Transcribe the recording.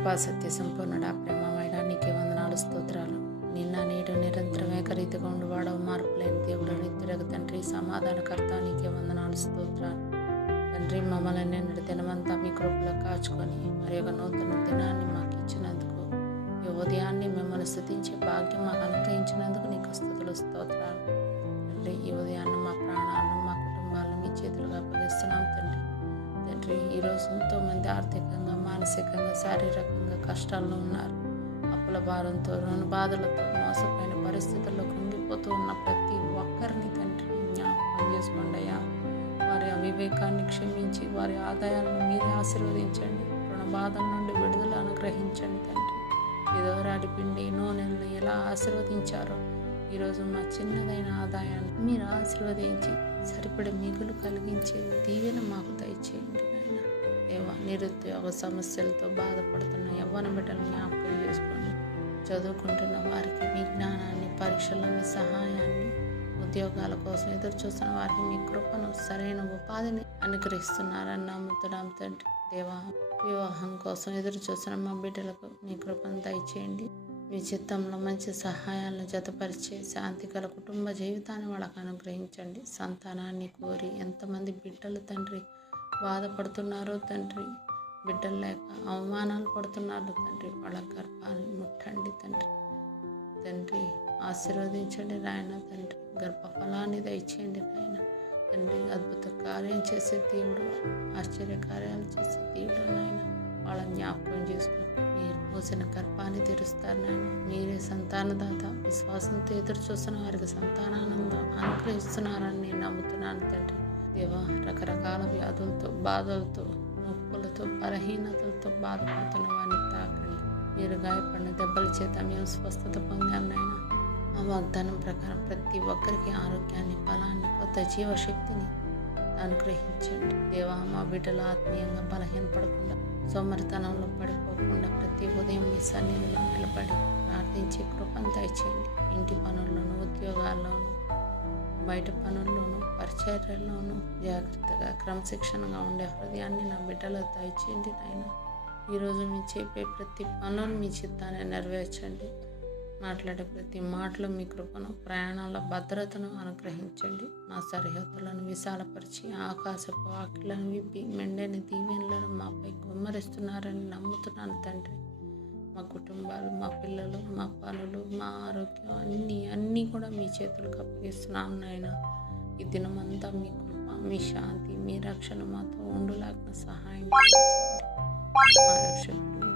కృపా సత్య సంపూర్ణుడా, ప్రేమమైన నీకే వందనాలు, స్తోత్రాలు. నిన్న నేడు నిరంతరం ఏకరీతిగా ఉండువాడవు, మార్పు లేని దేవుడు, నిత్యుడగు తండ్రి, సమాధానకర్త, నీకే వందనాలు, స్తోత్రాలు. తండ్రి, మమ్మల్ని నిన్నటి దినమంతా మీ కృపలో కాచుకొని మరి ఒక నూతన దినాన్ని మాకు ఇచ్చినందుకు, ఈ ఉదయాన్ని మిమ్మల్ని స్తుతించే భాగ్యం మాకు అనుగ్రహించినందుకు నీకు స్తుతులు, స్తోత్రాలు. తండ్రి, ఈ ఉదయాన్ని మా ప్రాణాలను మా కుటుంబాలను మీ చేతులుగా అప్పగిస్తున్నాం తండ్రి. ఈరోజు ఎంతోమంది ఆర్థికంగా, మానసికంగా, శారీరకంగా కష్టాల్లో ఉన్నారు. అప్పుల భారంతో, రుణ బాధలతో, మోసపోయిన పరిస్థితుల్లో కుంగిపోతూ ఉన్న ప్రతి ఒక్కరిని తండ్రి జ్ఞాపకం చేసుకోండి అయ్యా. వారి అవివేకాన్ని క్షమించి వారి ఆదాయాలను మీరే ఆశీర్వదించండి. రుణ బాధల నుండి విడుదల అనుగ్రహించండి తండ్రి. విధవరాలి పిండి నూనెలను ఎలా ఆశీర్వదించారో ఈరోజు మా చిన్నదైన ఆదాయాన్ని మీరు ఆశీర్వదించి సరిపడే మిగులు కలిగించే దీవెన మాకు దయచేయండి నాయన. దేవా, నిరుద్యోగ సమస్యలతో బాధపడుతున్న యవ్వన బిడ్డలు జ్ఞాపకం చేసుకోండి. చదువుకుంటున్న వారికి మీ జ్ఞానాన్ని, పరీక్షల్లోని సహాయాన్ని, ఉద్యోగాల కోసం ఎదురు చూస్తున్న వారికి మీ కృపను, సరైన ఉపాధిని అనుగ్రహిస్తున్నారని నమ్ముతున్నాం తండ్రి. దేవా, వివాహం కోసం ఎదురు చూస్తున్న మా బిడ్డలకు మీ కృపను దయచేయండి. మీ చిత్తంలో మంచి సహాయాలను జతపరిచే శాంతిగల కుటుంబ జీవితాన్ని వాళ్ళకు అనుగ్రహించండి. సంతానాన్ని కోరి ఎంతమంది బిడ్డలు తండ్రి బాధపడుతున్నారో తండ్రి, బిడ్డలు లేక అవమానాలు పడుతున్నారు తండ్రి, వాళ్ళ గర్భాన్ని ముట్టండి తండ్రి ఆశీర్వదించండి నాయన. తండ్రి, గర్భఫలాన్ని దయచేయండి నాయన. తండ్రి, అద్భుత కార్యం చేసే దేవుడు, ఆశ్చర్య కార్యాలు చేసే దేవుడు నాయన. వాళ్ళ జ్ఞాపకం చేసుకుని మీరు మోసిన గర్భాన్ని తెరుస్తారు నాయన. మీరే సంతానదాత. విశ్వాసంతో ఎదురు చూస్తున్న వారికి సంతానానందం అనుగ్రహిస్తున్నారని నేను నమ్ముతున్నాను తండ్రి. దేవా, రకరకాల వ్యాధులతో, బాధలతో, నొప్పులతో, బలహీనతలతో బాధపడుతున్న వారిని తాకండి. మీరు గాయపడిన దెబ్బల చేత మేము స్వస్థత పొందాం నాయన. ఆ వాగ్దానం ప్రకారం ప్రతి ఒక్కరికి ఆరోగ్యాన్ని, బలాన్ని, కొత్త జీవశక్తిని అనుగ్రహించండి. దేవా, మా బిడ్డలు ఆత్మీయంగా బలహీనపడకుండా, సోమరితనంలో పడిపోకుండా ప్రతి ఉదయం మీ సన్నిధిలో నిలబడి ప్రార్థించే కృపను దయచేయండి. ఇంటి పనుల్లోనూ, ఉద్యోగాల్లోనూ, బయట పనుల్లోనూ, పరిచర్యల్లోనూ జాగ్రత్తగా, క్రమశిక్షణగా ఉండే హృదయాన్ని నా బిడ్డలో దయచేయండి నాయన. ఈరోజు మీ చెప్పే ప్రతి పనులు మీ చిత్తాన్ని నెరవేర్చండి. మాట్లాడే ప్రతి మాటలో మీ కృపను, ప్రయాణాల భద్రతను అనుగ్రహించండి. నా సరిహద్దులను విశాలపరిచి ఆకాశపు వాకిళ్లను విప్పి మెండైన దీవెనలను మాపై కుమ్మరిస్తున్నారని నమ్ముతున్నాను తండ్రి. మా కుటుంబాలు, మా పిల్లలు, మా పనులు, మా ఆరోగ్యం అన్నీ కూడా మీ చేతులకు అప్పగిస్తున్నాను నాయన. ఈ దినమంతా మీ కృప, మీ శాంతి, మీ రక్షణ మాతో ఉండులాగిన సహాయం చేయండి. మా రక్షకుడు